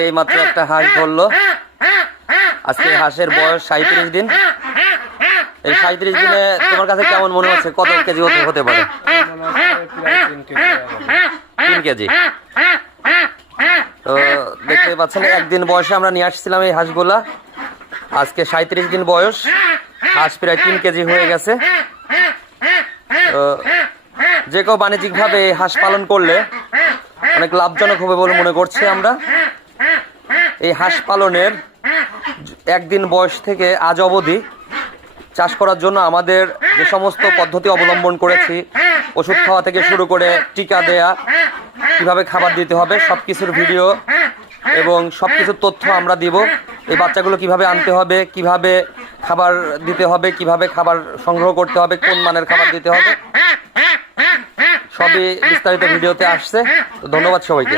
এই মাত্র একটা হাঁস ধরলো। আজকে হাঁসের বয়স সাঁত্রিশ দিন। এই সাঁত্রিশ দিনে তোমার কাছে কেমন মনে হচ্ছে? কত কেজি হতে হতে পারে? তিন কেজি। তো দেখতে পাচ্ছেন, একদিন বয়সে আমরা নিয়ে আসছিলাম এই হাঁসগুলা। আজকে সাঁত্রিশ দিন বয়স। হাঁস প্রায় তিন কেজি হয়ে গেছে। তো যে কেউ বাণিজ্যিকভাবে হাঁস পালন করলে অনেক লাভজনক হবে বলে মনে করছি আমরা। এই হাঁস পালনের একদিন বয়স থেকে আজ অবধি চাষ করার জন্য আমাদের যে সমস্ত পদ্ধতি অবলম্বন করেছি, ওষুধ খাওয়া থেকে শুরু করে টিকা দেয়া, কীভাবে খাবার দিতে হবে সব কিছুর ভিডিও এবং সব কিছুর তথ্য আমরা দিব। এই বাচ্চাগুলো কীভাবে আনতে হবে, কীভাবে খাবার দিতে হবে, কীভাবে খাবার সংগ্রহ করতে হবে, কোন মানের খাবার দিতে হবে, সবই বিস্তারিত ভিডিওতে আসছে। তো ধন্যবাদ সবাইকে।